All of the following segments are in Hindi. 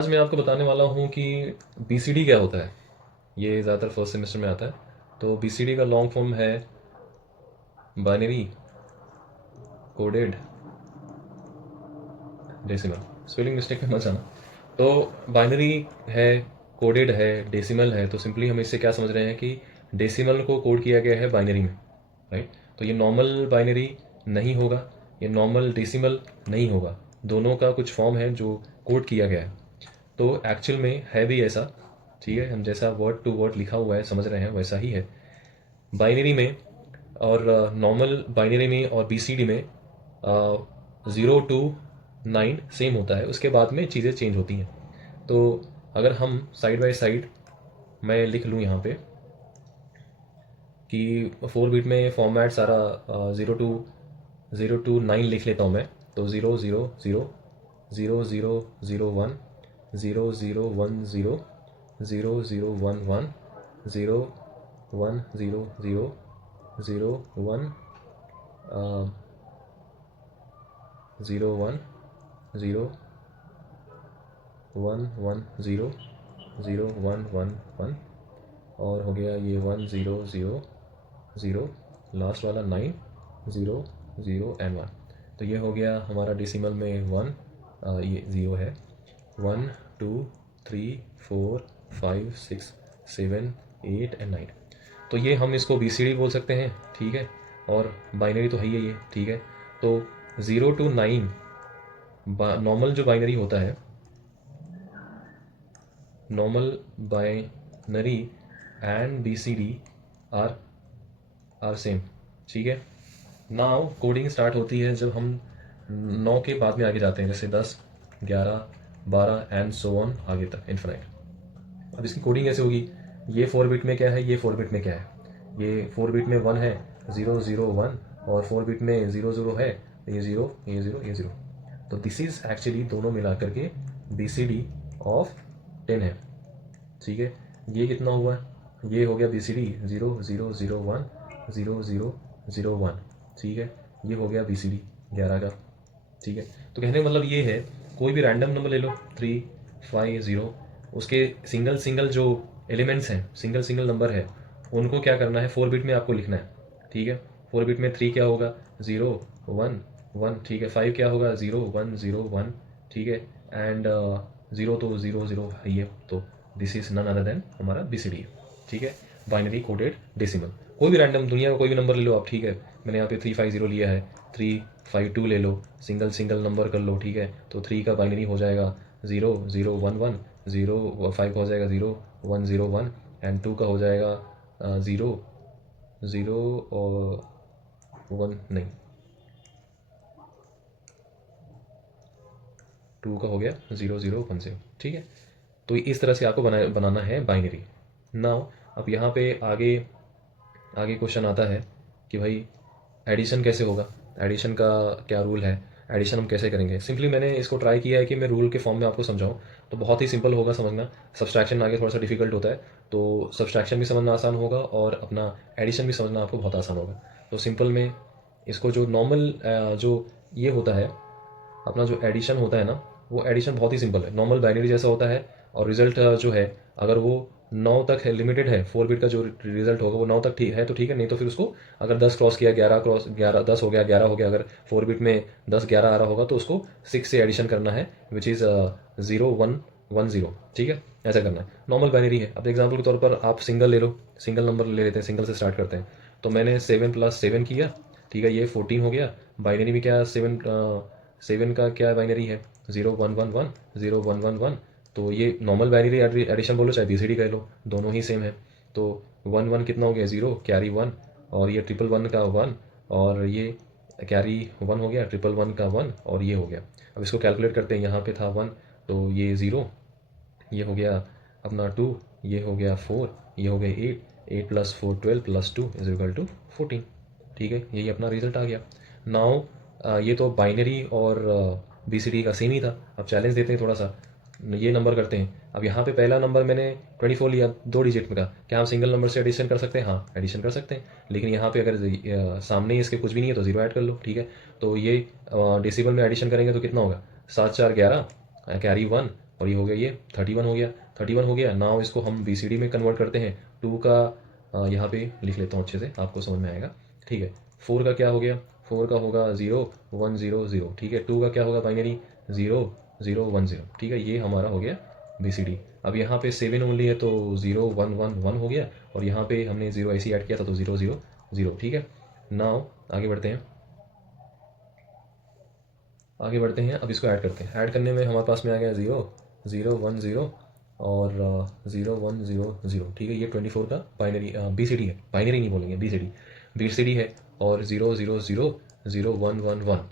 आज मैं आपको बताने वाला हूँ कि बीसीडी क्या होता है। ये ज़्यादातर फर्स्ट सेमेस्टर में आता है। तो बीसीडी का लॉन्ग फॉर्म है binary coded decimal. Spelling mistake में मत जाना। तो बाइनरी है, कोडेड है, डेसिमल है। तो सिंपली हम इससे क्या समझ रहे हैं कि डेसिमल को कोड किया गया है बाइनरी में, राइट। तो ये नॉर्मल बाइनरी नहीं होगा, ये नॉर्मल डेसिमल नहीं होगा। दोनों का कुछ फॉर्म है जो कोड किया गया है। तो एक्चुअल में है भी ऐसा, ठीक है। हम जैसा वर्ड टू वर्ड लिखा हुआ है समझ रहे हैं वैसा ही है बाइनरी में। और नॉर्मल बाइनरी में और बीसीडी में 0 to 9 सेम होता है, उसके बाद में चीज़ें चेंज होती हैं। तो अगर हम साइड बाय साइड मैं लिख लूँ यहाँ पे कि 4 बिट में फॉर्मेट सारा 0 to 9 लिख लेता हूँ मैं। तो 0 0 0 0 0 0 1 0 0 1 0 0 0 1 1 0 1 0 0 0 1 0 1 0 1 1 0 0 1 1 1 और हो गया ये 1 0 0 0 लास्ट वाला 9 0 0 एंड 1। तो ये हो गया हमारा डेसिमल में 1, ये 0 है। 1 2 3 4 5 6 7 8 एंड 9। तो ये हम इसको बीसीडी बोल सकते हैं, ठीक है। और बाइनरी तो है ही है ये, ठीक है। तो 0 to 9 नॉर्मल जो बाइनरी होता है, normal binary and BCD are are same, ठीक है। नाउ कोडिंग स्टार्ट होती है जब हम 9 के बाद में आगे जाते हैं, जैसे 10 11 12 एंड सो ऑन आगे तक इन्फिनाइट। अब इसकी कोडिंग कैसे होगी? ये 4 बिट में क्या है, ये 4 बिट में क्या है। ये 4 बिट में 1 है, 0 0 1, और 4 बिट में 0 0 है, ये 0 ये 0 ये 0। तो दिस इज एक्चुअली दोनों मिला करके बीसीडी ऑफ 10 है, ठीक है। ये कितना हुआ? ये हो गया बीसीडी 0 0 0 1 0 0 0 1, ठीक है। ये हो गया बीसीडी 11 का, ठीक है। तो कहने का मतलब ये है, कोई भी रैंडम नंबर ले लो 3 5 0, उसके सिंगल सिंगल जो एलिमेंट्स हैं, सिंगल सिंगल नंबर है, उनको क्या करना है, 4 बिट में आपको लिखना है, ठीक है। 4 बिट में 3 क्या होगा, 0 1 1, ठीक है। 5 क्या होगा, 0 1 0 1, ठीक है। एंड 0 तो 0 0 है ये। तो this is none other than हमारा बीसीडी, ठीक है। Binary coded decimal. कोई भी रैंडम दुनिया का कोई भी नंबर ले लो आप, ठीक है। मैंने यहाँ पे 350 लिया है, 352 ले लो, सिंगल सिंगल नंबर कर लो, ठीक है। तो 3 का बाइनरी हो जाएगा 0 0 1 1, 0 5 का हो जाएगा 0 1 0 1, एंड 2 का हो जाएगा 0 0 और 1 नहीं, 2 का हो गया 0 0 1 0, ठीक है। तो इस तरह से आपको बनाना है बाइनरी। नाउ अब यहाँ पे आगे आगे क्वेश्चन आता है कि भाई एडिशन कैसे होगा, एडिशन का क्या रूल है, एडिशन हम कैसे करेंगे। सिंपली मैंने इसको ट्राई किया है कि मैं रूल के फॉर्म में आपको समझाऊं, तो बहुत ही सिंपल होगा समझना। सब्सट्रैक्शन आगे थोड़ा सा डिफिकल्ट होता है, तो सब्सट्रैक्शन भी समझना आसान होगा और अपना एडिशन भी समझना आपको बहुत आसान होगा। तो सिंपल में इसको जो नॉर्मल जो ये होता है, अपना जो एडिशन होता है ना, वो एडिशन बहुत ही सिंपल है, नॉर्मल बाइनरी जैसा होता है। और रिजल्ट जो है, अगर वो 9 तक है, लिमिटेड है, 4 बिट का जो रिजल्ट होगा वो 9 तक ठीक है तो ठीक है, नहीं तो फिर उसको अगर 10 क्रॉस किया, 11 क्रॉस 11 10 हो गया, 11 हो गया, अगर 4 बिट में 10 11 आ रहा होगा तो उसको 6 से एडिशन करना है, विच इज़ 0 1 1 0, ठीक है। ऐसा करना है, नॉर्मल बाइनरी है। अब एग्जाम्पल के तौर पर आप सिंगल ले लो, सिंगल नंबर ले लेते हैं, सिंगल से स्टार्ट करते हैं। तो मैंने 7 + 7 किया, ठीक है, ये 14 हो गया। बाइनरी में क्या 7 का क्या बाइनरी है, 0 1 1 1 0 1 1 1। तो ये नॉर्मल बाइनरी एडिशन बोलो चाहे बीसीडी कह लो, दोनों ही सेम है। तो 1 1 कितना हो गया, 0 कैरी 1, और ये 1 1 1 का 1, और ये कैरी 1 हो गया, 1 1 1 का 1, और ये हो गया। अब इसको कैलकुलेट करते हैं, यहाँ पे था 1, तो ये 0, ये हो गया अपना 2, ये हो गया 4, ये हो गया 8, 8 + 4 12 + 2 = 14, ठीक है। यही अपना रिजल्ट आ गया। नाउ ये तो बाइनरी और बीसीडी का सेम ही था। अब चैलेंज देते हैं थोड़ा सा, ये नंबर करते हैं। अब यहाँ पे पहला नंबर मैंने 24 लिया, 2 डिजिट में का, क्या हम सिंगल नंबर से एडिशन कर सकते हैं? हाँ, एडिशन कर सकते हैं। लेकिन यहाँ पे अगर सामने ही इसके कुछ भी नहीं है तो 0 ऐड कर लो, ठीक है। तो ये डेसिबल में एडिशन करेंगे तो कितना होगा, 7 4 11, कैरी 1, और ये हो गया, ये 31 हो गया, 31 हो गया। नाउ इसको हम BCD में कन्वर्ट करते हैं। 2 का यहाँ पे लिख लेता हूँ अच्छे से, आपको समझ में आएगा, ठीक है। 4 का क्या हो गया, 4 का होगा 0 1 0 0, ठीक है। 2 का क्या होगा बाइनरी, 0 0 1 0, ठीक है। ये हमारा हो गया BCD। अब यहाँ पे 7 ओनली है तो 0 1 1 1 हो गया, और यहाँ पे हमने 0 ऐसे ही ऐड किया था तो 0 0 0, ठीक है। नाउ आगे बढ़ते हैं, आगे बढ़ते हैं। अब इसको ऐड करते हैं। ऐड करने में हमारे पास में आ गया 0 0 1 0 और 0 1 0 0, ठीक है। ये 24 का बाइनरी BCD है, बाइनरी नहीं बोलेंगे, BCD है। और 0 0 0 0 1 1 1,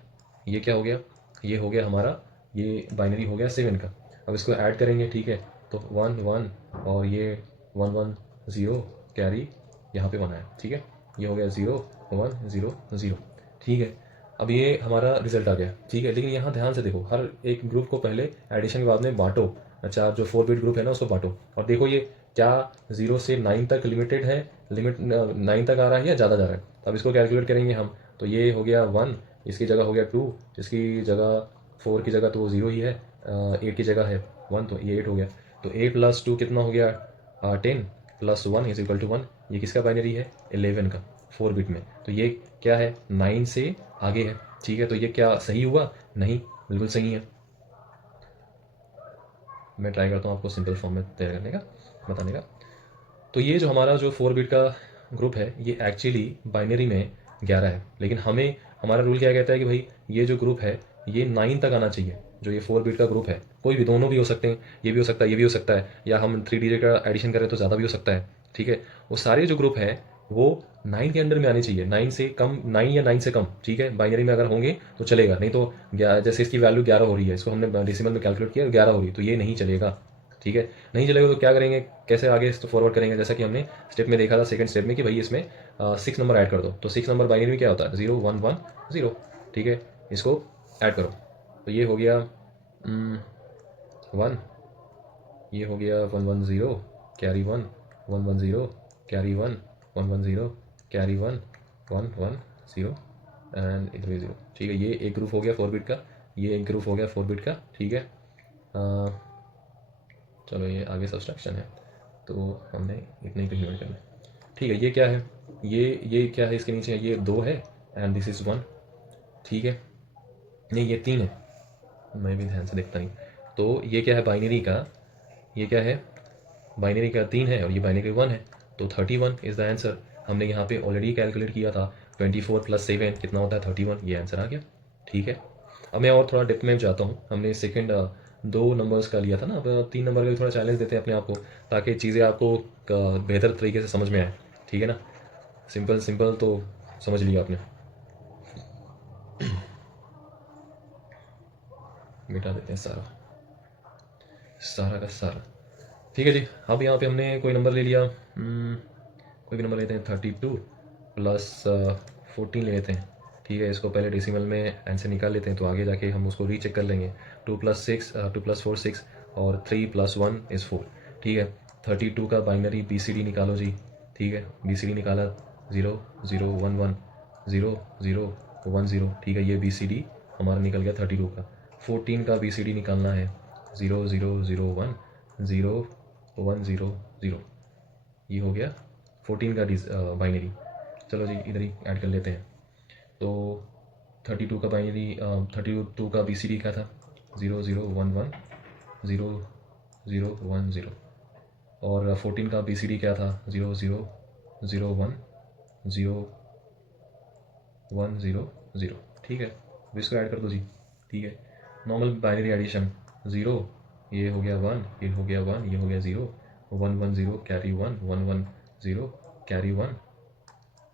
ये क्या हो गया, ये हो गया हमारा, ये बाइनरी हो गया 7 का। अब इसको ऐड करेंगे, ठीक है। तो 1 1 और ये 1 1 0 कैरी यहाँ पे 1 है, ठीक है। ये हो गया 0 1 0 0, ठीक है। अब ये हमारा रिजल्ट आ गया, ठीक है। लेकिन यहाँ ध्यान से देखो, हर एक ग्रुप को पहले एडिशन के बाद में बांटो। अच्छा, जो 4 बिट ग्रुप है ना उसको बांटो, और देखो ये क्या 0 से 9 तक लिमिटेड है, लिमिट 9 तक आ रहा है या ज़्यादा जा रहा है। अब इसको कैलकुलेट करेंगे हम, तो ये हो गया 1, इसकी जगह हो गया 2, इसकी जगह 4 की जगह तो 0 ही है, 8 की जगह है 1, तो ये 8 हो गया। तो 8 + 2 कितना हो गया, 10 + 1 = 1। ये किसका बाइनरी है, 11 का, 4 बिट में। तो ये क्या है, 9 से आगे है, ठीक है। तो ये क्या सही हुआ, नहीं, बिल्कुल सही है। मैं ट्राई करता हूँ आपको सिंपल फॉर्म में तैयार करने का, बताने का। तो ये जो हमारा जो 4 बिट का ग्रुप है, ये एक्चुअली बाइनरी में 11 है, लेकिन हमें, हमारा रूल क्या कहता है कि भाई ये जो ग्रुप है ये 9 तक आना चाहिए। जो ये 4 बिट का ग्रुप है, कोई भी, दोनों भी हो सकते हैं, ये भी हो सकता है, ये भी हो सकता है, या हम 3 डिजिट का एडिशन करें तो ज़्यादा भी हो सकता है, ठीक है। वो सारे जो ग्रुप हैं वो 9 के अंडर में आने चाहिए, 9 से कम, 9 या 9 से कम, ठीक है। बाइनरी में अगर होंगे तो चलेगा, नहीं तो जैसे इसकी वैल्यू 11 हो रही है, इसको हमने डेसिमल में कैलकुलेट किया 11 हो रही है, तो ये नहीं चलेगा, ठीक है। नहीं चलेगा तो क्या करेंगे, कैसे आगे इसको फॉरवर्ड करेंगे, जैसा कि हमने स्टेप में देखा था, सेकंड स्टेप में, कि भाई इसमें 6 नंबर ऐड कर दो। तो 6 नंबर बाइनरी में क्या होता है, 0 1 1 0, ठीक है। इसको ऐड करो, तो ये हो गया 1, ये हो गया 1 1 0 कैरी 1 1 1 0 कैरी 1 1 1 0 कैरी 1 1 1 0 एंड इधर भी 0, ठीक है। ये एक ग्रुप हो गया 4 बिट का, ये एक ग्रुप हो गया 4 बिट का, ठीक है। चलो ये आगे सब्सट्रैक्शन है, तो हमने इतने ही कन्वर्ट करना है, ठीक है। ये क्या है, ये क्या है, इसके नीचे ये 2 है एंड दिस इज़ 1, ठीक है। नहीं, ये 3 है, मैं भी ध्यान से देखता नहीं। तो ये क्या है बाइनरी का, ये क्या है बाइनरी का 3 है, और ये बाइनरी 1 है, तो 31 इज़ द आंसर। हमने यहाँ पे ऑलरेडी कैलकुलेट किया था, 24 + 7 कितना होता है, 31, ये आंसर आ गया, ठीक है। अब मैं और थोड़ा डेप्थ में जाता हूँ। हमने सेकंड 2 नंबर्स का लिया था ना, अब 3 नंबर का भी थोड़ा चैलेंज देते हैं अपने आप को, ताकि चीज़ें आपको बेहतर तरीके से समझ में आए, ठीक है ना। सिंपल सिंपल तो समझ लिया आपने, मिटा देते हैं सारा, सारा का सारा, ठीक है जी। अब यहाँ पे हमने कोई नंबर ले लिया, कोई भी नंबर लेते हैं, 32 + 14 ले लेते हैं, ठीक है। इसको पहले डेसिमल में आंसर निकाल लेते हैं, तो आगे जाके हम उसको रीचेक कर लेंगे। 2 + 4 6 और 3 + 1 = 4, ठीक है। 32 का बाइनरी BCD निकालो जी, ठीक है। BCD निकाला 0 0 1 1 0 0 1 0, ठीक है। ये BCD हमारा निकल गया 32 का। 14 का BCD निकालना है 0 0 0 1 0 1 0 0, ये हो गया 14 का बाइनरी। चलो जी इधर ही ऐड कर लेते हैं। तो 32 का बाइनरी, 32 का BCD क्या था, 0 0 1 1 0 0 1 0, और 14 का BCD क्या था, 0 0 0 1 0 1 0 0, ठीक है। अब इसको ऐड कर दो जी, ठीक है। नॉर्मल बाइनरी एडिशन, 0, ये हो गया 1, ये हो गया 1, ये हो गया 0 1 1 0 कैरी 1 1 1 0 कैरी 1,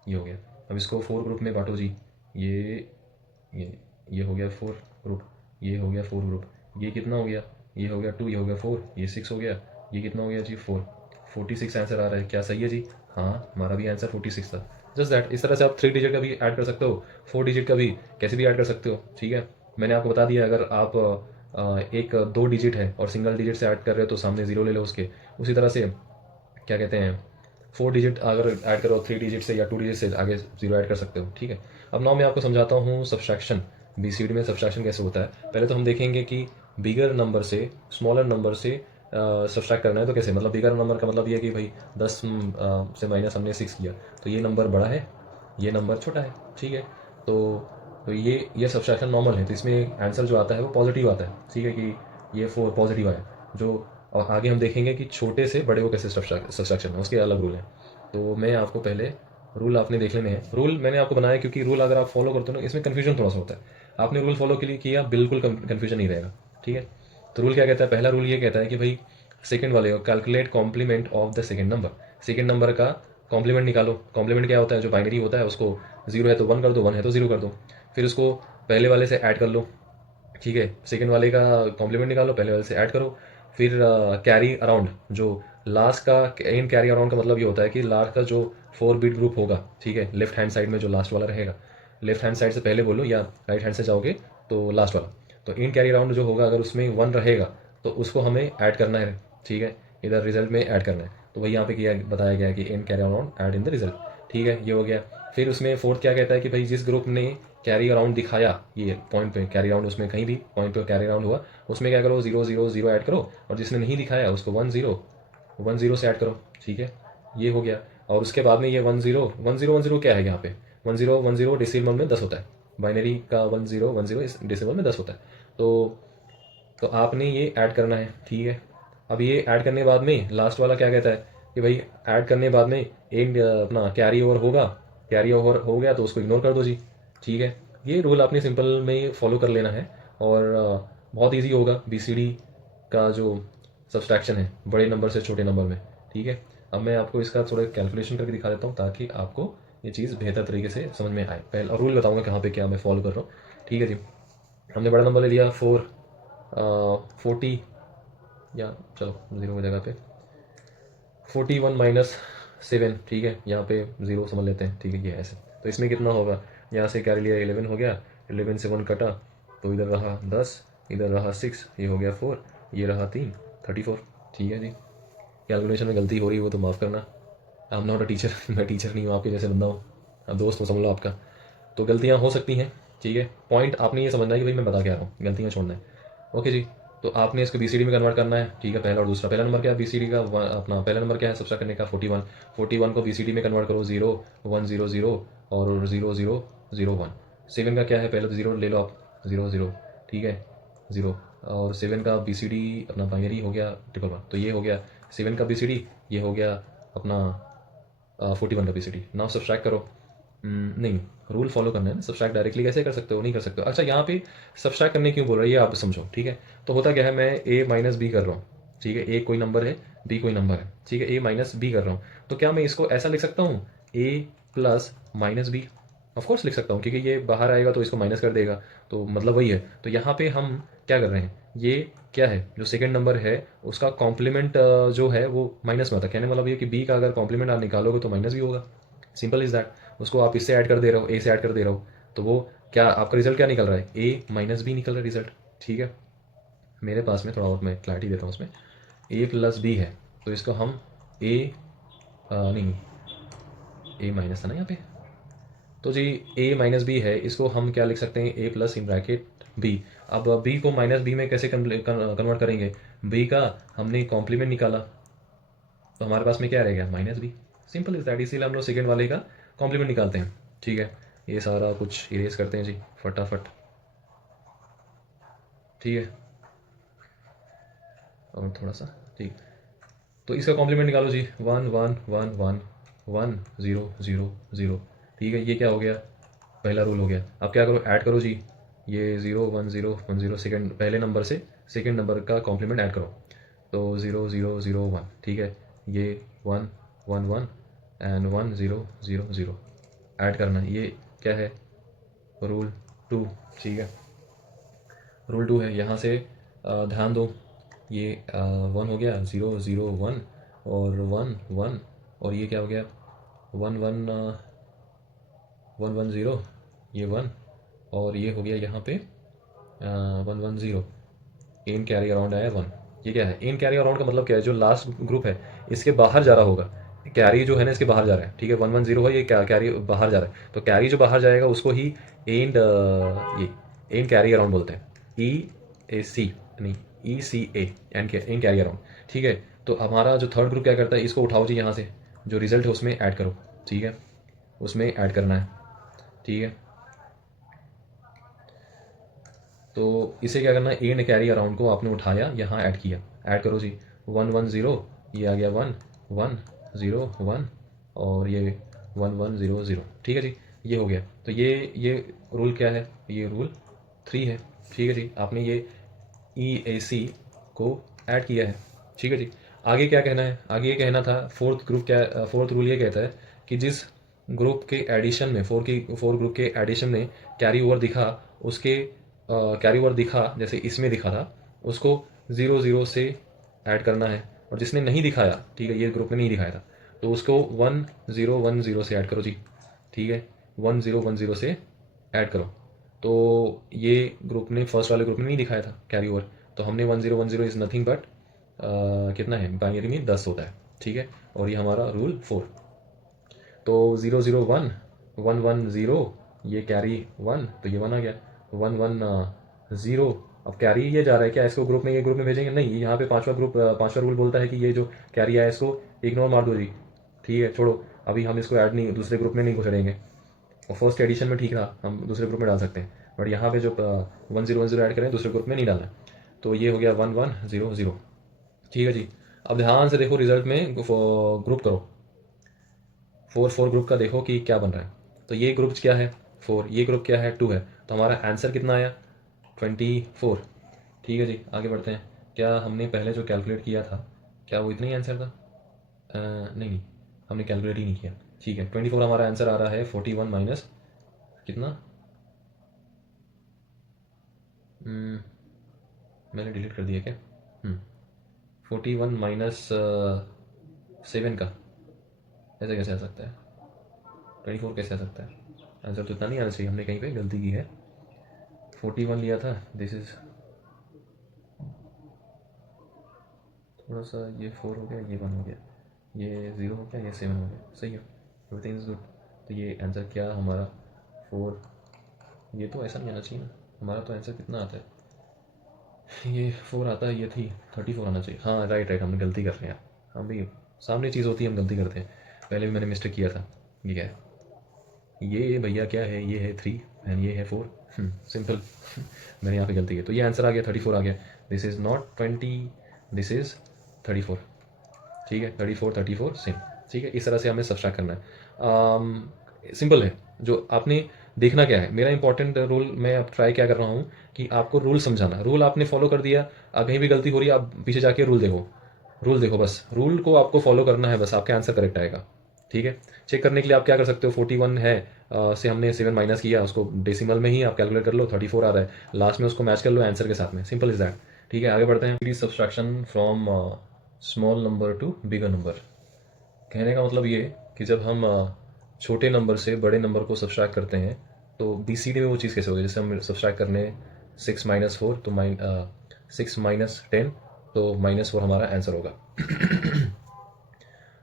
ये हो गया। अब इसको 4 ग्रुप में बांटो जी, ये हो गया 4 ग्रुप, ये हो गया 4 ग्रुप, ये कितना हो गया, ये हो गया 2, ये हो गया 4, ये 6 हो गया, ये कितना हो गया जी 4, 46 आंसर आ रहा है, क्या सही है जी, हाँ हमारा भी आंसर 46 था। जस्ट दैट, इस तरह से आप 3 डिजिट का भी ऐड कर सकते हो, 4 डिजिट का भी कैसे भी ऐड कर सकते हो, ठीक है। मैंने आपको बता दिया, अगर आप एक 2 डिजिट है और सिंगल डिजिट से ऐड कर रहे हो तो सामने 0 ले लो उसके। उसी तरह से क्या कहते हैं, 4 डिजिट अगर ऐड करो 3 डिजिट से या 2 डिजिट से आगे 0 ऐड कर सकते हो, ठीक है। अब नाउ मैं आपको समझाता हूँ सब्सट्रैक्शन, BCD में सब्सट्रैक्शन कैसे होता है। पहले तो हम देखेंगे कि बिगर नंबर से स्मॉलर नंबर से सब्सट्रैक्ट करना है तो कैसे, मतलब बिगर नंबर का मतलब ये है कि भाई 10 से माइनस हमने 6 किया तो ये नंबर बड़ा है, ये नंबर छोटा है, ठीक है। तो ये सब्सट्रैक्शन नॉर्मल है, तो इसमें आंसर जो आता है वो पॉजिटिव आता है, ठीक है, कि ये 4 पॉजिटिव आया। जो और आगे हम देखेंगे कि छोटे से बड़े को कैसे सब्सट्रैक्शन है, उसके अलग रूल हैं। तो मैं आपको पहले रूल आपने देख लेने हैं। रूल मैंने आपको बनाया क्योंकि रूल अगर आप फॉलो करते हो ना, इसमें कन्फ्यूजन थोड़ा सा होता है। आपने रूल फॉलो के लिए किया, बिल्कुल कन्फ्यूजन नहीं रहेगा, ठीक है। तो रूल क्या कहता है, पहला रूल ये कहता है कि भाई सेकंड वाले को calculate complement of the second number, second number का कॉम्प्लीमेंट निकालो। कॉम्प्लीमेंट क्या होता है, जो बाइनरी होता है उसको 0 है तो 1 कर दो, 1 है तो 0 कर दो, फिर उसको पहले वाले से ऐड कर लो, ठीक है। सेकंड वाले का कॉम्प्लीमेंट निकालो, पहले वाले से ऐड करो, फिर कैरी अराउंड, जो लास्ट का इन कैरी अराउंड का मतलब ये होता है कि लास्ट का जो 4 बिट ग्रुप होगा, ठीक है, लेफ्ट हैंड साइड में जो लास्ट वाला रहेगा, लेफ्ट हैंड साइड से पहले बोलो या राइट हैंड से जाओगे तो लास्ट वाला, तो इन कैरी अराउंड जो होगा अगर उसमें 1 रहेगा तो उसको हमें ऐड करना है, ठीक है, इधर रिजल्ट में ऐड करना है। तो वही यहाँ पे किया बताया गया है कि इन carry around add in the result, ठीक है, ये हो गया। फिर उसमें फोर्थ क्या कहता है कि भाई जिस ग्रुप ने कैरी अराउंड दिखाया, ये पॉइंट पे कैरी अराउंड, उसमें कहीं भी पॉइंट पे कैरी अराउंड हुआ उसमें क्या करो, 0 0 0 ऐड करो, और जिसने नहीं दिखाया उसको 1 0 1 0 से ऐड करो, ठीक है, ये हो गया। और उसके बाद में ये 1 0 1 0 1 0 क्या है यहाँ पे, 1 0 1 0 डेसिमल में 10 होता है, बाइनरी का 1 0 1 0 इस डेसिमल में 10 होता है। तो आपने ये ऐड करना है, ठीक है। अब ये ऐड करने के बाद में लास्ट वाला क्या कहता है कि भाई ऐड करने के बाद में एक अपना कैरी ओवर होगा, कैरी ओवर हो गया तो उसको इग्नोर कर दो जी, ठीक है। ये रूल आपने सिंपल में फॉलो कर लेना है और बहुत इजी होगा बीसीडी का जो सब्सट्रैक्शन है बड़े नंबर से छोटे नंबर में, ठीक है। अब मैं आपको इसका थोड़ा कैलकुलेशन करके दिखा देता हूँ ताकि आपको ये चीज़ बेहतर तरीके से समझ में आए। पहले और रूल बताऊँगा कहाँ पे क्या मैं फॉलो कर रहा हूँ, ठीक है जी। हमने बड़ा नंबर ले लिया 40, या चलो 0 की जगह पे 41 माइनस 7, ठीक है, यहाँ पे 0 समझ लेते हैं, ठीक है, ये ऐसे। तो इसमें कितना होगा, यहाँ से कैरी लिया 11 हो गया, 11 से 1 कटा तो इधर रहा 10, इधर रहा 6, ये हो गया 4, ये रहा 3, 34, ठीक है जी। कैलकुलेशन में गलती हो रही है वो तो माफ़ करना, I am not a teacher, मैं टीचर नहीं हूँ आपके जैसे बंदा हूँ, अब दोस्त हो समझ लो आपका। तो गलतियाँ हो सकती हैं, ठीक है, पॉइंट आपने ये समझना है कि भाई मैं बता क्या रहा हूँ, गलतियाँ छोड़ना है, ओके जी। तो आपने इसको बीसीडी में कन्वर्ट करना है, ठीक है, पहला और दूसरा। पहला नंबर क्या है बीसीडी का, अपना पहला नंबर क्या है सब्सट्रैक्ट करने का, 41, 41 को बीसीडी में कन्वर्ट करो, 0 1 0 0 और 0 0 0 1। 7 का क्या है, पहले तो 0 ले लो आप, 0 0, ठीक है, 0, और 7 का बीसीडी अपना बाइनरी हो गया 111, तो ये हो गया 7 का बीसीडी, ये हो गया अपना 41 का बीसीडी। नाउ सब्सट्रैक्ट करो, नहीं, रूल फॉलो करना है ना, सब्सट्रैक्ट डायरेक्टली कैसे कर सकते हो, नहीं कर सकते हो। अच्छा यहाँ पे सब्सट्रैक्ट करने क्यों बोल रहा है ये आप समझो, ठीक है। तो होता क्या है, मैं ए माइनस बी कर रहा हूँ, ठीक है, ए कोई नंबर है, बी कोई नंबर है, ठीक है, ए माइनस बी कर रहा हूँ, तो क्या मैं इसको ऐसा लिख सकता हूँ, ए प्लस माइनस बी, ऑफकोर्स लिख सकता हूँ क्योंकि ये बाहर आएगा तो इसको माइनस कर देगा, तो मतलब वही है। तो यहाँ पे हम क्या कर रहे हैं, ये क्या है, जो सेकंड नंबर है उसका कॉम्प्लीमेंट जो है वो माइनस में आता है, कहने मतलब ये कि बी का अगर कॉम्प्लीमेंट आप निकालोगे तो माइनस भी होगा, सिंपल इज दैट। उसको आप इससे ऐड कर दे रहे हो, ए से ऐड कर दे रहे हो, तो वो क्या आपका रिजल्ट क्या निकल रहा है, ए माइनस बी निकल रहा है रिजल्ट, ठीक है। मेरे पास में थोड़ा और मैं क्लैरिटी देता हूँ उसमें, ए प्लस बी है तो इसको हम ए नहीं, ए माइनस था ना यहाँ पे, तो जी ए माइनस बी है, इसको हम क्या लिख सकते हैं, ए प्लस इन ब्रैकेट बी। अब बी को माइनस बी में कैसे कन्वर्ट करेंगे, बी का हमने कॉम्प्लीमेंट निकाला तो हमारे पास में क्या रहेगा, minus B, simple is that. इसीलिए हम लोग सेकेंड वाले का कॉम्प्लीमेंट निकालते हैं, ठीक है। ये सारा कुछ इरेज करते हैं जी फटाफट, ठीक है, और थोड़ा सा, ठीक। तो इसका कॉम्प्लीमेंट निकालो जी, 1 1 1 1 1 0 0 0, ठीक है, ये क्या हो गया, पहला रूल हो गया। अब क्या करो, ऐड करो जी, ये 0 1 0 1 0 सेकेंड पहले नंबर से सेकेंड नंबर का कॉम्प्लीमेंट ऐड करो, तो 0 0 0 1, ठीक है, ये 1 1 1 एंड 1 0 0 0 ऐड करना, ये क्या है, रूल 2, ठीक है, रूल 2 है। यहाँ से ध्यान दो, ये 1 हो गया, 0 0 1 और 1 1, और ये क्या हो गया, 1 1 1 1 0, ये 1, और ये हो गया यहाँ पे 1 1 0, इन कैरी अराउंड आया 1। ये क्या है, इन कैरी अराउंड का मतलब क्या है, जो लास्ट ग्रुप है इसके बाहर जा रहा होगा, कैरी जो है ना इसके बाहर जा रहा है, ठीक है, 1 1 0 है, ये कैरी बाहर जा रहा है, तो कैरी जो बाहर जाएगा उसको ही एंड ये एंड कैरी अराउंड बोलते हैं, ई ए सी, नहीं, ECA इन कैरी अराउंड, ठीक है। तो हमारा जो थर्ड ग्रुप क्या करता है, इसको उठाओ जी यहाँ से, जो रिजल्ट है उसमें ऐड करो, ठीक है, उसमें ऐड करना है, ठीक है। तो इसे क्या करना है, ए ने कैरी अराउंड को आपने उठाया, यहाँ ऐड किया, ऐड करो जी, 1 1 0, ये आ गया 1 1 0 1, और ये 1 1 0 0, ठीक है जी, ये हो गया। तो ये रूल क्या है, ये रूल 3 है, ठीक है जी। आपने ये EAC को ऐड किया है, ठीक है जी। आगे क्या कहना है, आगे ये कहना था फोर्थ ग्रुप क्या, फोर्थ रूल ये कहता है कि जिस ग्रुप के एडिशन में फोर ग्रुप के एडिशन में कैरी ओवर दिखा, उसके कैरी ओवर दिखा जैसे इसमें दिखा था, उसको 0 0 से ऐड करना है, और जिसने नहीं दिखाया, ठीक है, ये ग्रुप में नहीं दिखाया था, तो उसको 1 0 1 0 से ऐड करो जी, ठीक है, 1 0 1 0 से ऐड करो। तो ये ग्रुप ने, फर्स्ट वाले ग्रुप ने नहीं दिखाया था कैरी ओवर, तो हमने 1 0 1 0 इज़ नथिंग बट कितना है, बाइनरी में 10 होता है, ठीक है, और ये हमारा रूल 4। तो 0 0 1 1 1 0, ये कैरी 1, तो ये 1 आ गया, 1 1 0। अब कैरी ये जा रहा है क्या, इसको ग्रुप में, ये ग्रुप में भेजेंगे नहीं, यहाँ पे पांचवा रूल बोलता है कि ये जो कैरी आया इसको इग्नोर मार दो जी, ठीक है, छोड़ो, अभी हम इसको ऐड नहीं, दूसरे ग्रुप में नहीं घुसेड़ेंगे। और फर्स्ट एडिशन में ठीक रहा, हम दूसरे ग्रुप में डाल सकते हैं, बट यहाँ पे जो 1 0 1 0 ऐड करें दूसरे ग्रुप में नहीं डालना है। तो ये हो गया 1 1 0 0, ठीक है जी। अब ध्यान से देखो, रिजल्ट में ग्रुप करो, 4 4 ग्रुप का देखो कि क्या बन रहा है। तो ये ग्रुप क्या है 4, ये ग्रुप क्या है 2 है, तो हमारा आंसर कितना आया 24, ठीक है जी। आगे बढ़ते हैं, क्या हमने पहले जो कैलकुलेट किया था, क्या वो इतना ही आंसर था? नहीं नहीं, हमने कैलकुलेट ही नहीं किया, ठीक है। 24 हमारा आंसर आ रहा है, 41 माइनस कितना, मैंने डिलीट कर दिया क्या, 41 माइनस 7 का, ऐसे कैसे आ सकता है, 24 कैसे आ सकता है, आंसर तो इतना नहीं आना चाहिए, हमने कहीं पे गलती की है, 41 लिया था, दिस इज थोड़ा सा, ये 4 हो गया, ये 1 हो गया, ये 0 हो गया, ये 7 हो गया, सही है, एवरीथिंग इज गुड। तो ये आंसर क्या हमारा 4, ये तो ऐसा नहीं आना चाहिए ना, हमारा तो आंसर कितना आता है, ये 4 आता है, ये थी 34 आना चाहिए, हाँ राइट राइट, हमने गलती कर रहे हैं, हम भी सामने चीज़ होती है, हम गलती करते हैं, पहले भी मैंने मिस्टेक किया था। ये क्या है, ये भैया क्या है, ये है 3 एंड ये है 4, सिंपल। मैंने यहाँ पे गलती की, तो ये आंसर आ गया 34 आ गया, this is not 20, this is 34, ठीक है, 34 सेम, ठीक है। इस तरह से हमें सब्सट्रैक्ट करना है, सिंपल है। जो आपने देखना क्या है, मेरा इंपॉर्टेंट रूल, मैं अब ट्राई क्या कर रहा हूँ कि आपको रूल समझाना, रूल आपने फॉलो कर दिया, कहीं भी गलती हो रही है आप पीछे जाके रूल देखो, रूल देखो, बस रूल को आपको फॉलो करना है, बस आपके आंसर करेक्ट आएगा, ठीक है। चेक करने के लिए आप क्या कर सकते हो, 41 है, से हमने 7 माइनस किया, उसको डेसिमल में ही आप कैलकुलेट कर लो, 34 आ रहा है, लास्ट में उसको मैच कर लो आंसर के साथ में, सिंपल इज दैट, ठीक है। आगे बढ़ते हैं, subtraction from small number two bigger number. कहने का मतलब ये कि जब हम छोटे नंबर से बड़े नंबर को सब्सट्रैक्ट करते हैं, तो BCD में वो चीज़ कैसे होगी, जैसे हम सब्सट्रैक्ट करने 6 माइनस 4, तो 6 माइनस 10, तो -4 हमारा आंसर होगा।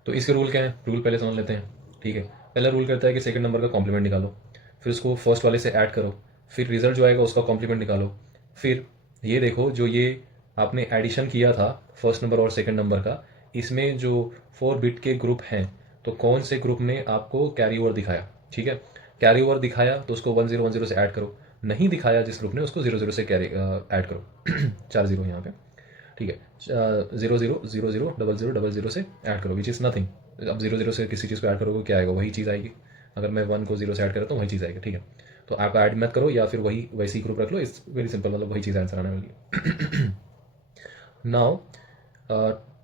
तो इसके रूल क्या है, रूल पहले समझ लेते हैं, ठीक है। पहला रूल कहता है कि सेकंड नंबर का कॉम्प्लीमेंट निकालो, फिर उसको फर्स्ट वाले से ऐड करो, फिर रिजल्ट जो आएगा उसका कॉम्प्लीमेंट निकालो, फिर ये देखो जो ये आपने एडिशन किया था फर्स्ट नंबर और सेकंड नंबर का, इसमें जो 4 बिट के ग्रुप हैं, तो कौन से ग्रुप ने आपको कैरी ओवर दिखाया, ठीक है। कैरी ओवर दिखाया तो उसको 1 0 1 0 से ऐड करो, नहीं दिखाया जिस ग्रुप ने, उसको 0 0 से कैरी ऐड करो। 4 0 यहाँ पे, ठीक है, 0 0 0 0 0 0 0 0 से ऐड करो, विच इज़ नथिंग। अब 0 0 से किसी चीज़ को ऐड करोगे क्या आएगा, वही चीज़ आएगी, अगर मैं 1 को 0 से ऐड करता हूँ वही चीज़ आएगी, ठीक है। तो आप ऐड मत करो, या फिर वही वैसी ग्रुप रख लो, इट्स वेरी सिंपल, मतलब वही चीज़ आंसर आने वाली है। नाउ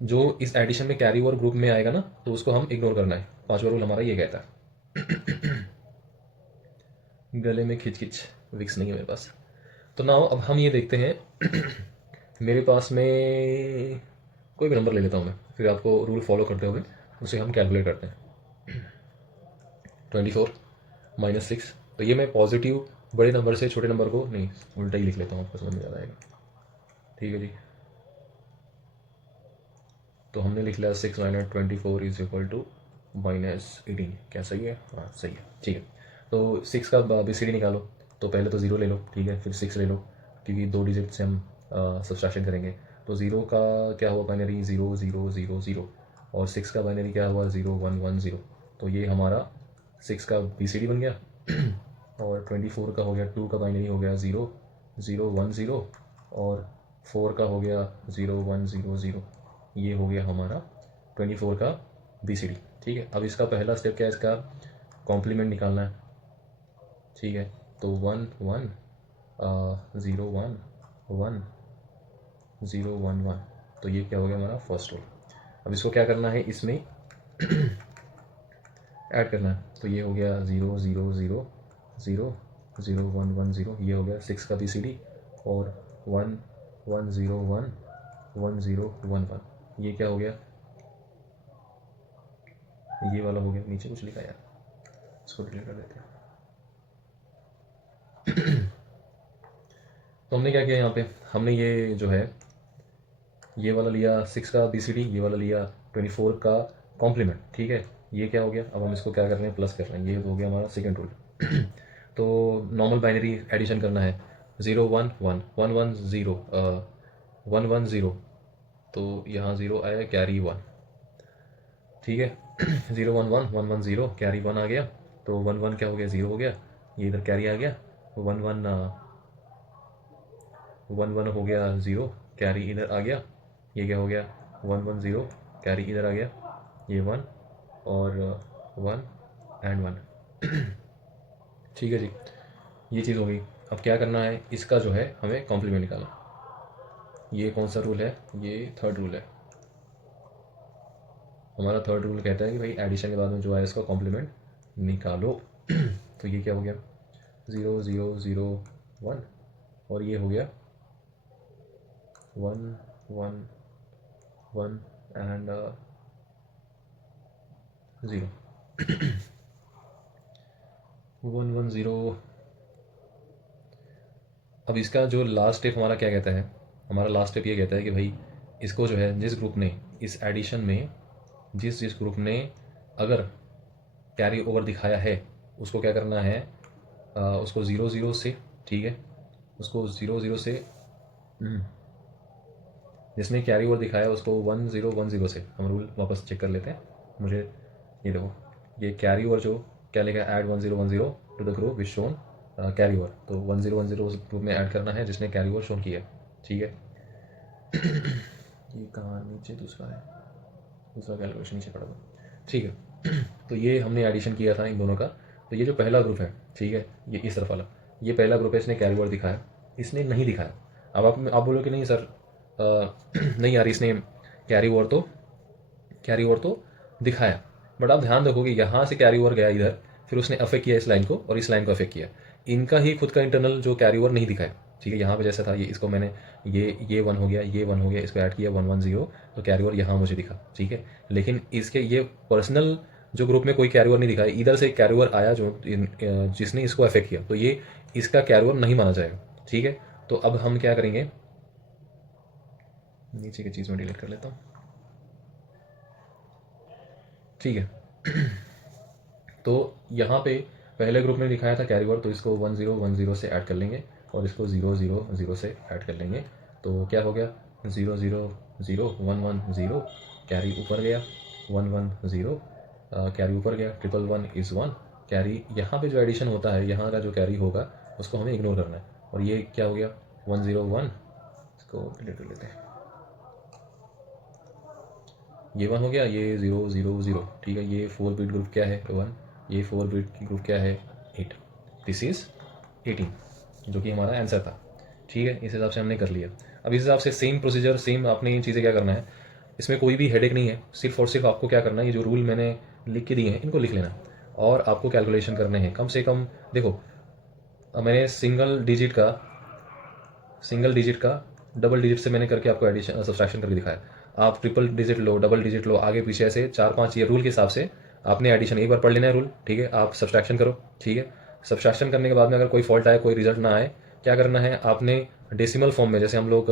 जो इस एडिशन में कैरी ओवर ग्रुप में आएगा ना, तो उसको हम इग्नोर करना है, पांचवा रूल हमारा ये कहता है। गले में खिच खिच, विक्स नहीं है मेरे पास। तो नाउ अब हम ये देखते हैं, मेरे पास में कोई भी नंबर ले लेता हूँ मैं, फिर आपको रूल फॉलो करते हुए उसे हम कैलकुलेट करते हैं। 24 माइनस 6, तो ये मैं पॉजिटिव बड़े नंबर से छोटे नंबर को नहीं, उल्टा ही लिख लेता हूँ, आपको समझ में ज़्यादा आएगा, ठीक है जी। तो हमने लिख लिया 6 माइनस 24 इज इक्वल टू -18, क्या सही है, हाँ सही है, ठीक है। तो 6 का BCD निकालो, तो पहले तो 0 ले लो, ठीक है, फिर 6 ले लो, क्योंकि 2 डिजिट से हम सब्सट्रैक्शन करेंगे। तो 0 का क्या हुआ बाइनरी 0 0 0 0 और 6 का बाइनरी क्या हुआ 0 1 1 0। तो ये हमारा 6 का BCD बन गया और 24 का हो गया 2 का बाइनरी हो गया 0 0 1 0 और 4 का हो गया 0 1 0 0। ये हो गया हमारा 24 का BCD। ठीक है, अब इसका पहला स्टेप क्या है, इसका कॉम्प्लीमेंट निकालना है। ठीक है, तो 1 1 0 1 1 0 1 1। तो ये क्या हो गया हमारा फर्स्ट रोल। अब इसको क्या करना है, इसमें ऐड करना है। तो ये हो गया 0 0 0 0 0 1 1 0। ये हो गया 6 का BCD और 1 1 0 1 1 0 1 1। ये क्या हो गया, ये वाला हो गया। नीचे कुछ लिखा यार, इसको डिलीट कर देते हैं। तो हमने क्या किया यहाँ पे, हमने ये जो है ये वाला लिया 6 का BCD, ये वाला लिया 24 का कॉम्प्लीमेंट। ठीक है, ये क्या हो गया, अब हम इसको क्या कर रहे हैं, प्लस कर रहे हैं। ये हो गया हमारा सेकेंड रूल। तो नॉर्मल बाइनरी एडिशन करना है 0 1 1 1 1 0 1 1 0। तो यहाँ 0 आया, कैरी 1। ठीक है 0 1 1 1 1 0 कैरी 1 आ गया। तो 1 1 क्या हो गया, 0 हो गया। ये इधर कैरी आ गया, 1 1 1 1 हो गया 0, कैरी इधर आ गया। ये क्या हो गया 1 1 0 कैरी इधर आ गया। ये 1 और 1 एंड 1। ठीक है जी, ये चीज़ हो गई। अब क्या करना है, इसका जो है हमें कॉम्प्लीमेंट निकालना। ये कौन सा रूल है, ये थर्ड रूल है हमारा। थर्ड रूल कहता है कि भाई एडिशन के बाद में जो है इसका कॉम्प्लीमेंट निकालो। तो ये क्या हो गया 0 0 0 1 और ये हो गया 1 1 1 एंड 0 1 1 0। अब इसका जो लास्ट स्टेप हमारा क्या कहता है, हमारा लास्ट स्टेप ये कहता है कि भाई इसको जो है जिस ग्रुप ने इस एडिशन में जिस ग्रुप ने अगर कैरी ओवर दिखाया है उसको क्या करना है, उसको 0 0 से, ठीक है, उसको 0 0 से जिसने कैरी ओवर दिखाया उसको 1 0 1 0 से। हम रूल वापस चेक कर लेते हैं। मुझे ये देखो, ये कैरी ओवर जो क्या लिखा है, add 1 0 1 0 to the group which shown carry over. तो 1 0 1 0 उस ग्रुप में ऐड करना है जिसने कैरी ओवर शोन किया। ठीक है ये कहाँ नीचे दूसरा है, दूसरा कैलकुलेशन नीचे पड़ा हुआ। ठीक है तो ये हमने एडिशन किया था इन दोनों का। तो ये जो पहला ग्रुप है, ठीक है, ये इस तरफ वाला, ये पहला ग्रुप है, इसने कैरी ओवर दिखाया, इसने नहीं दिखाया। अब आप बोलो कि नहीं सर नहीं यार इसने कैरी ओवर तो दिखाया। बट आप ध्यान रखो कि यहाँ से कैरी ओवर गया इधर, फिर उसने अफेक्ट किया इस लाइन को और इस लाइन को अफेक्ट किया। इनका ही खुद का इंटरनल जो कैरी ओवर नहीं दिखाया। ठीक है, यहाँ पे जैसा था ये, इसको मैंने ये 1 हो गया, ये 1 हो गया, इसको ऐड किया 1 1 0, तो कैरी ओवर यहाँ मुझे दिखा। ठीक है, लेकिन इसके ये पर्सनल जो ग्रुप में कोई कैरी ओवर नहीं दिखाया, इधर से कैरी ओवर आया जो जिसने इसको अफेक्ट किया, तो ये इसका कैरी ओवर नहीं माना जाएगा। ठीक है, तो अब हम क्या करेंगे, नीचे की चीज़ में डिलीट कर लेता हूँ। ठीक है तो यहाँ पे पहले ग्रुप में दिखाया था कैरी ओवर, तो इसको 1 0 1 0 से ऐड कर लेंगे और इसको 0 0 0 से ऐड कर लेंगे। तो क्या हो गया 0 0 0 1 1 0 कैरी ऊपर गया, 1 1 0 कैरी ऊपर गया, 1 1 1 इज़ 1 कैरी। यहाँ पे जो एडिशन होता है, यहाँ का जो कैरी होगा उसको हमें इग्नोर करना है। और ये क्या हो गया 1 0 1, इसको डिलीट कर लेते हैं। ये 1 हो गया, ये 0 0 0। ठीक है, ये 4 बिट ग्रुप क्या है 1, ये 4 बिट ग्रुप क्या है 8। दिस इज 18 जो कि हमारा आंसर था। ठीक है, इस हिसाब से हमने कर लिया। अब इस हिसाब से सेम प्रोसीजर, सेम आपने ये चीज़ें क्या करना है, इसमें कोई भी हेडेक नहीं है। सिर्फ और सिर्फ आपको क्या करना है, ये जो रूल मैंने लिख के दिए हैं इनको लिख लेना और आपको कैलकुलेशन करने हैं। कम से कम देखो, मैंने सिंगल डिजिट का डबल डिजिट से मैंने करके आपको एडिशन सब्सट्रैक्शन करके दिखाया। आप ट्रिपल डिजिट लो, डबल डिजिट लो, आगे पीछे ऐसे 4 5 ये रूल के हिसाब से आपने एडिशन एक बार पढ़ लेना है रूल। ठीक है, आप सब्सट्रैक्शन करो। ठीक है, सब्सट्रैक्शन करने के बाद में अगर कोई फॉल्ट आए, कोई रिजल्ट ना आए, क्या करना है आपने डेसिमल फॉर्म में, जैसे हम लोग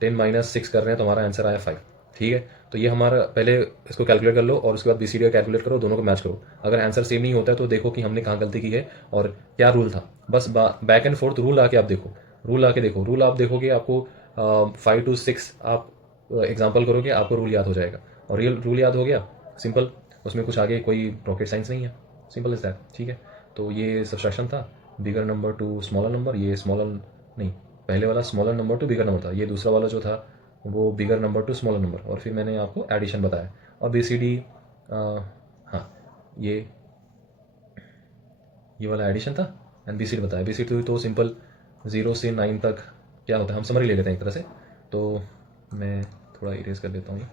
10 - 6 कर रहे हैं तो हमारा आंसर आया 5। ठीक है, तो ये हमारा पहले इसको कैलकुलेट कर लो और उसके बाद BCD का कैलकुलेट करो, दोनों को मैच करो। अगर आंसर सेम नहीं होता है तो देखो कि हमने कहाँ गलती की है और क्या रूल था। बस बैक एंड फोर्थ रूल आके आप देखो, रूल आप देखोगे आपको 5 to 6 आप एग्जाम्पल करोगे, आपको रूल याद हो जाएगा। और रियल रूल याद हो गया, सिंपल, उसमें कुछ आगे कोई रॉकेट साइंस नहीं है, सिंपल इज दैट। ठीक है, तो ये सब्सट्रैक्शन था, bigger number two smaller number. ये स्मॉलर नहीं, पहले वाला smaller number two bigger number था, ये दूसरा वाला जो था वो bigger number two smaller number. और फिर मैंने आपको एडिशन बताया। और BCD, हाँ, ये वाला एडिशन था एंड BCD बताया। BCD तो सिंपल 0 से 9 तक क्या होता है, हम समरी ले लेते हैं एक तरह से। तो मैं थोड़ा इरेज कर देता हूँ ये।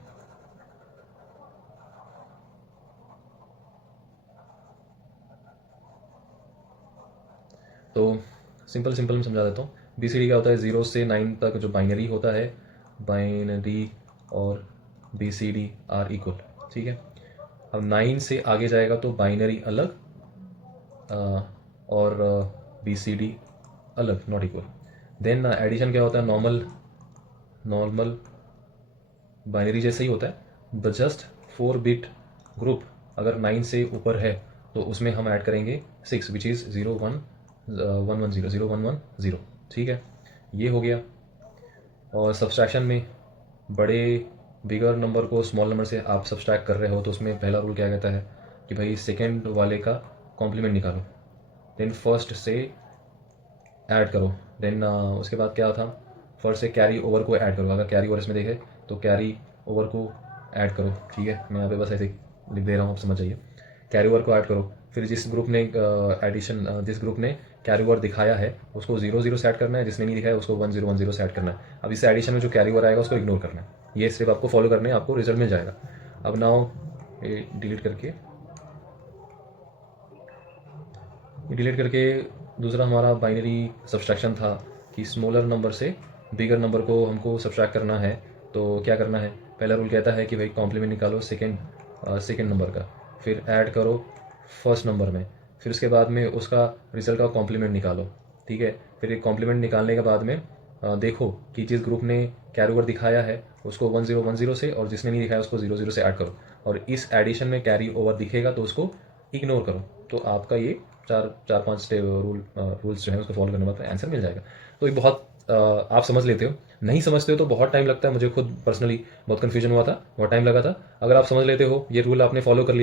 तो सिंपल सिंपल में समझा देता हूँ। BCD क्या होता है, 0 से 9 तक जो बाइनरी होता है, बाइनरी और BCD आर इक्वल। ठीक है, अब 9 से आगे जाएगा तो बाइनरी अलग और BCD अलग, नॉट इक्वल। देन एडिशन क्या होता है, नॉर्मल नॉर्मल बाइनरी जैसे ही होता है, बट जस्ट 4 बिट ग्रुप अगर 9 से ऊपर है तो उसमें हम ऐड करेंगे 6, विच इज़ 0 1 1 1 0 0 1 1 0। ठीक है, ये हो गया। और सब्सट्रैक्शन में बड़े बिगर नंबर को स्मॉल नंबर से आप सब्सट्रैक्ट कर रहे हो तो उसमें पहला रूल क्या कहता है कि भाई सेकेंड वाले का कॉम्प्लीमेंट निकालो, देन फर्स्ट से ऐड करो। देन उसके बाद क्या था, फर्स्ट से कैरी ओवर को ऐड करो। अगर कैरी ओवर इसमें देखे तो कैरी ओवर को ऐड करो। ठीक है, मैं यहाँ पे बस ऐसे लिख दे रहा हूँ, आप समझ जाइए। कैरी ओवर को ऐड करो, फिर जिस ग्रुप ने एडिशन जिस ग्रुप ने कैरी ओवर दिखाया है उसको 0 0 सेट करना है, जिसने नहीं दिखाया उसको 1 0 1 0 सेट करना है। अब इस एडिशन में जो कैरी ओवर आएगा उसको इग्नोर करना है। ये स्टेप आपको फॉलो करने हैं, आपको रिजल्ट मिल जाएगा। अब नाउ डिलीट करके दूसरा हमारा बाइनरी सब्सट्रैक्शन था कि स्मॉलर नंबर से बिगर नंबर को हमको सब्सट्रैक्ट करना है। तो क्या करना है, पहला रूल कहता है कि भाई कॉम्प्लीमेंट निकालो सेकेंड नंबर का, फिर ऐड करो फर्स्ट नंबर में, फिर उसके बाद में उसका रिजल्ट का कॉम्प्लीमेंट निकालो। ठीक है, फिर एक कॉम्प्लीमेंट निकालने के बाद में देखो कि जिस ग्रुप ने कैरी ओवर दिखाया है उसको 1 0 1 0 से, और जिसने नहीं दिखाया उसको 0 0 से ऐड करो। और इस एडिशन में कैरी ओवर दिखेगा तो उसको इग्नोर करो। तो आपका ये चार पांच स्टेप रूल्स जो है उसको फॉलो करने के बाद आंसर मिल जाएगा। तो ये बहुत आप समझ लेते हो, नहीं समझते हो तो बहुत टाइम लगता है। मुझे खुद पर्सनली बहुत कन्फ्यूजन हुआ था, बहुत टाइम लगा था। अगर आप समझ लेते हो, ये रूल आपने फॉलो कर लिया